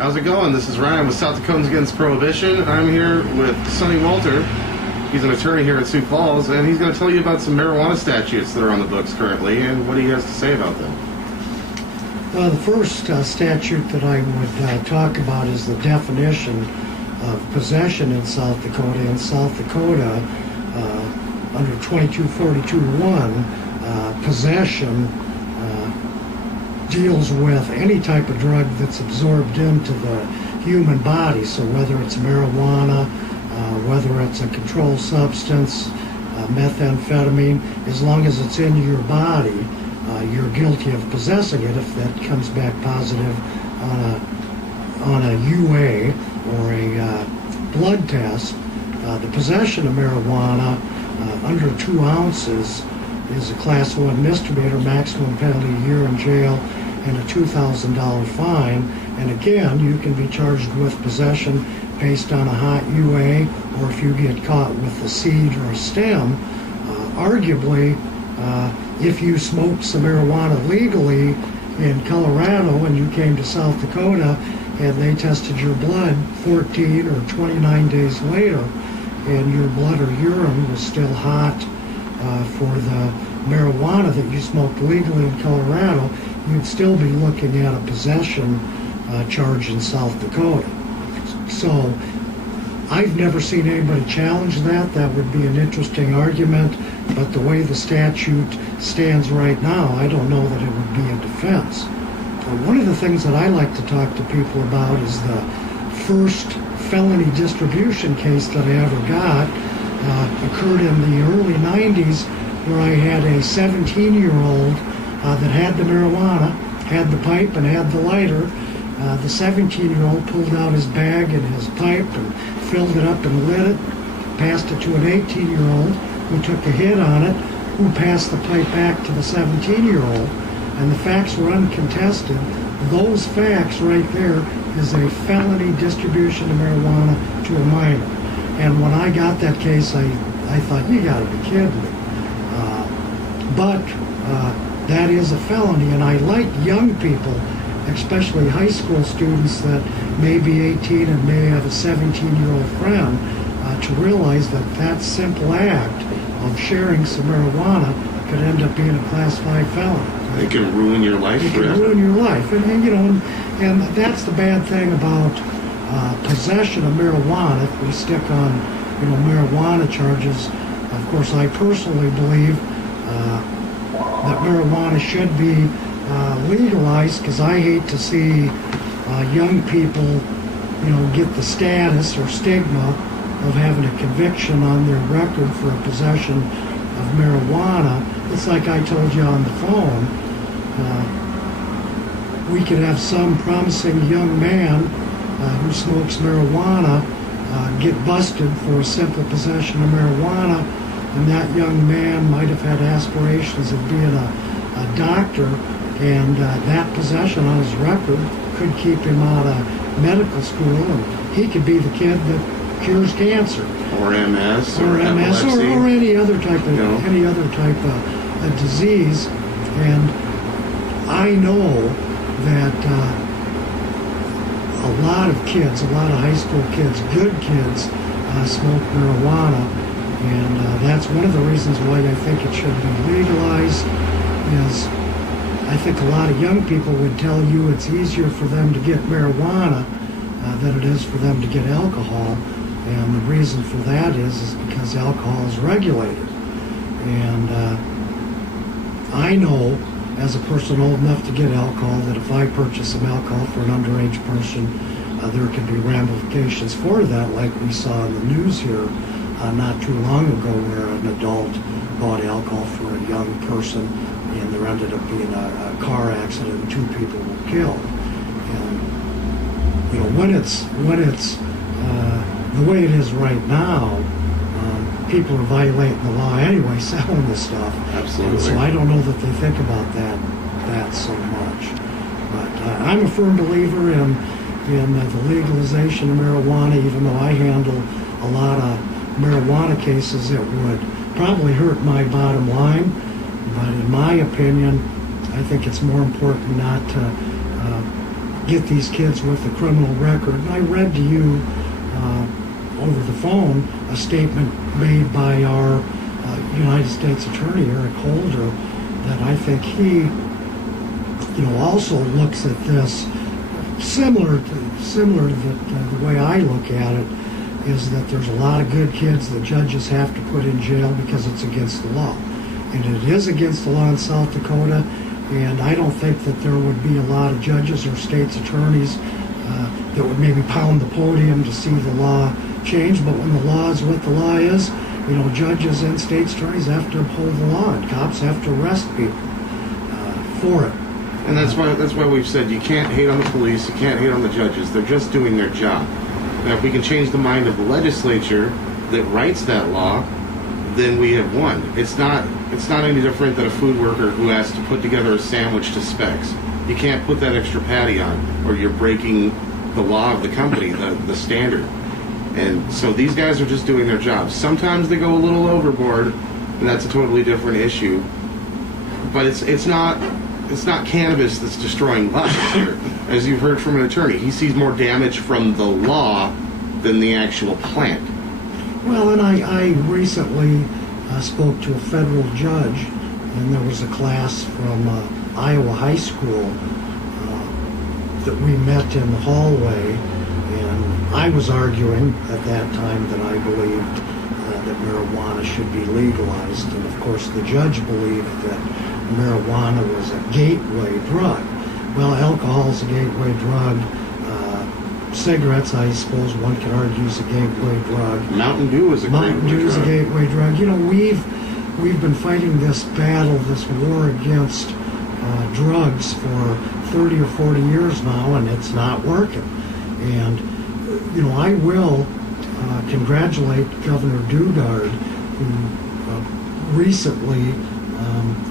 How's it going? This is Ryan with South Dakotans Against Prohibition. I'm here with Sonny Walter. He's an attorney here at Sioux Falls, and he's going to tell you about some marijuana statutes that are on the books currently and what he has to say about them. The first statute that I would talk about is the definition of possession in South Dakota. In South Dakota, under 2242.1, possession deals with any type of drug that's absorbed into the human body. So whether it's marijuana, whether it's a controlled substance, methamphetamine, as long as it's in your body, you're guilty of possessing it if that comes back positive on a UA or a blood test. The possession of marijuana under 2 ounces is a Class 1 misdemeanor, maximum penalty a year in jail and a $2,000 fine. And again, you can be charged with possession based on a hot UA, or if you get caught with a seed or a stem. Arguably, if you smoked some marijuana legally in Colorado and you came to South Dakota and they tested your blood 14 or 29 days later and your blood or urine was still hot for the marijuana that you smoked legally in Colorado, you'd still be looking at a possession charge in South Dakota. So I've never seen anybody challenge that. That would be an interesting argument, but the way the statute stands right now, I don't know that it would be a defense. One of the things that I like to talk to people about is the first felony distribution case that I ever got. Occurred in the early 90s, where I had a 17-year-old that had the marijuana, had the pipe, and had the lighter. The 17-year-old pulled out his bag and his pipe and filled it up and lit it, passed it to an 18-year-old who took a hit on it, who passed the pipe back to the 17-year-old, and the facts were uncontested. Those facts right there is a felony distribution of marijuana to a minor. And when I got that case, I thought, you gotta be kidding me. But that is a felony, and I like young people, especially high school students that may be 18 and may have a 17-year-old friend, to realize that that simple act of sharing some marijuana could end up being a Class 5 felony. It can ruin your life forever. It can ruin your life. And that's the bad thing about possession of marijuana. If we stick on, marijuana charges, of course, I personally believe that marijuana should be legalized, because I hate to see young people, get the status or stigma of having a conviction on their record for a possession of marijuana. It's like I told you on the phone. We could have some promising young man who smokes marijuana get busted for a simple possession of marijuana, and that young man might have had aspirations of being a doctor, and that possession on his record could keep him out of medical school, and he could be the kid that cures cancer, or MS, or any other type of disease. And I know that a lot of kids, a lot of high school kids, good kids, smoke marijuana, and that's one of the reasons why I think it should be legalized. Is I think a lot of young people would tell you it's easier for them to get marijuana than it is for them to get alcohol, and the reason for that is because alcohol is regulated. And I know, as a person old enough to get alcohol, that if I purchase some alcohol for an underage person, there could be ramifications for that, like we saw in the news here not too long ago, where an adult bought alcohol for a young person, and there ended up being a car accident and 2 people were killed. And when it's the way it is right now, people are violating the law anyway, selling this stuff. Absolutely. And so I don't know that they think about that so much. But I'm a firm believer in the legalization of marijuana, even though I handle a lot of marijuana cases that would probably hurt my bottom line. But in my opinion, I think it's more important not to get these kids with a criminal record. And I read to you over the phone a statement made by our United States Attorney, Eric Holder, that I think he, also looks at this similar to the way I look at it, is that there's a lot of good kids that judges have to put in jail because it's against the law. And it is against the law in South Dakota, and I don't think that there would be a lot of judges or state's attorneys that would maybe pound the podium to see the law change. But when the law is what the law is, judges and state's attorneys have to uphold the law, and cops have to arrest people for it. And that's why we've said you can't hate on the police, you can't hate on the judges. They're just doing their job. Now, if we can change the mind of the legislature that writes that law, then we have won. It's not any different than a food worker who has to put together a sandwich to specs. You can't put that extra patty on, or you're breaking the law of the company, the standard. And so these guys are just doing their job. Sometimes they go a little overboard, and that's a totally different issue. But it's not cannabis that's destroying lives here. As you've heard from an attorney, he sees more damage from the law than the actual plant. Well, and I recently spoke to a federal judge, and there was a class from Iowa High School that we met in the hallway, and I was arguing at that time that I believed that marijuana should be legalized, and of course the judge believed that marijuana was a gateway drug. Well, alcohol is a gateway drug. Cigarettes, I suppose one could argue, is a gateway drug. Mountain Dew is a gateway drug. We've been fighting this battle, this war against drugs for 30 or 40 years now, and it's not working. And I will congratulate Governor Dugard, who recently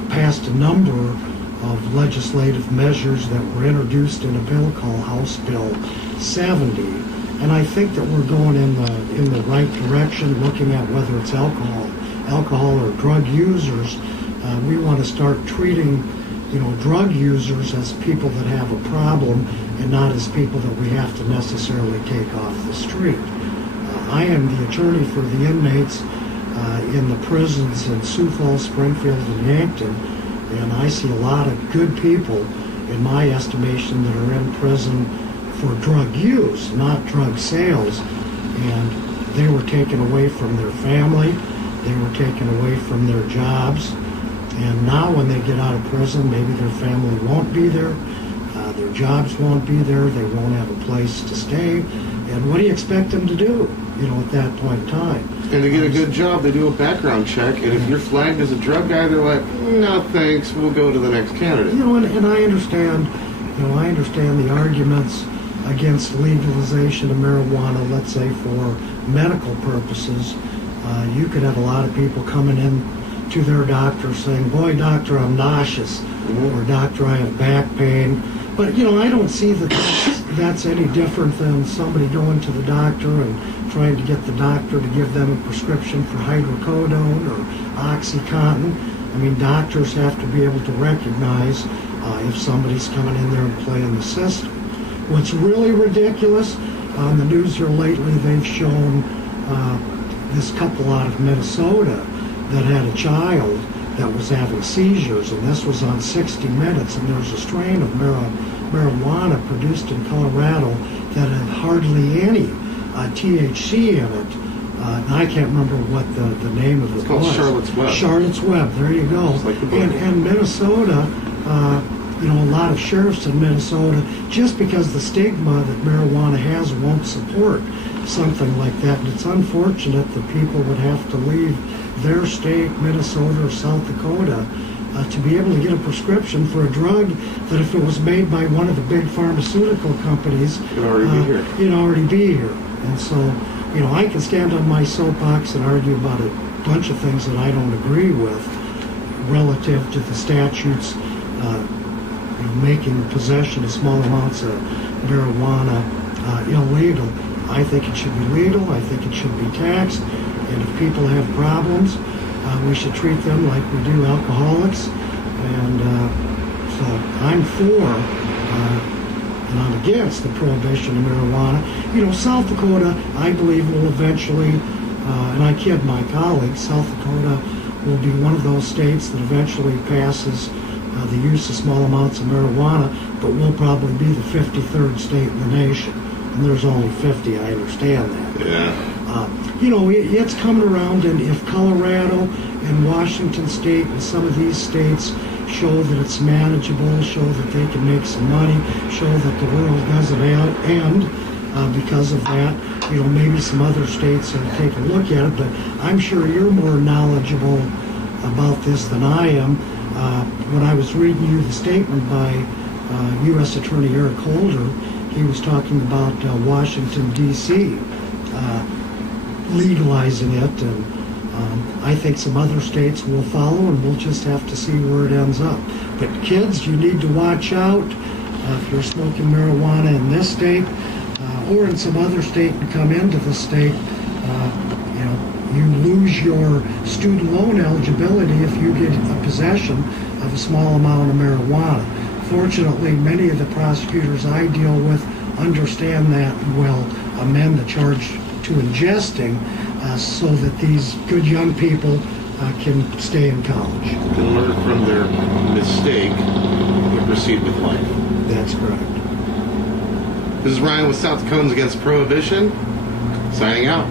passed a number of legislative measures that were introduced in a bill called House Bill 70, and I think that we're going in the right direction, looking at whether it's alcohol or drug users. We want to start treating drug users as people that have a problem and not as people that we have to necessarily take off the street. I am the attorney for the inmates in the prisons in Sioux Falls, Springfield, and Yankton, and I see a lot of good people, in my estimation, that are in prison for drug use, not drug sales, and they were taken away from their family, they were taken away from their jobs, and now when they get out of prison, maybe their family won't be there, their jobs won't be there, they won't have a place to stay, and what do you expect them to do, at that point in time? And to get a good job, they do a background check, and if you're flagged as a drug guy, they're like, no thanks, we'll go to the next candidate. And I understand, I understand the arguments against legalization of marijuana, let's say for medical purposes. You could have a lot of people coming in to their doctor saying, boy, doctor, I'm nauseous, or doctor, I have back pain. But, I don't see that that's any different than somebody going to the doctor and trying to get the doctor to give them a prescription for hydrocodone or OxyContin. I mean, doctors have to be able to recognize if somebody's coming in there and playing the system. What's really ridiculous, on the news here lately, they've shown this couple out of Minnesota that had a child that was having seizures, and this was on 60 Minutes, and there's a strain of marijuana produced in Colorado that had hardly any THC in it. And I can't remember what the name of it was. It's called Charlotte's Web. Charlotte's Web, there you go. Like and Minnesota, a lot of sheriffs in Minnesota, just because the stigma that marijuana has, won't support something like that. And it's unfortunate that people would have to leave their state, Minnesota or South Dakota, to be able to get a prescription for a drug that if it was made by one of the big pharmaceutical companies, it'd already be here. And so, I can stand on my soapbox and argue about a bunch of things that I don't agree with relative to the statutes making possession of small amounts of marijuana illegal. I think it should be legal. I think it should be taxed. And if people have problems, we should treat them like we do alcoholics. And so I'm for and I'm against the prohibition of marijuana. You know, South Dakota, I believe, will eventually, and I kid my colleagues, South Dakota will be one of those states that eventually passes the use of small amounts of marijuana, but we'll probably be the 53rd state in the nation. And there's only 50, I understand that. Yeah. You know, it's coming around, and if Colorado and Washington State and some of these states show that it's manageable, show that they can make some money, show that the world doesn't end because of that, you know, maybe some other states will take a look at it, but I'm sure you're more knowledgeable about this than I am. When I was reading you the statement by U.S. Attorney Eric Holder, he was talking about Washington, D.C. Legalizing it, and I think some other states will follow, and we'll just have to see where it ends up. But kids, you need to watch out if you're smoking marijuana in this state or in some other state and come into the state. You know, you lose your student loan eligibility if you get a possession of a small amount of marijuana. Fortunately, many of the prosecutors I deal with understand that and will amend the charge to ingesting so that these good young people can stay in college. Can learn from their mistake and proceed with life. That's correct. This is Ryan with South Dakotans Against Prohibition, signing out.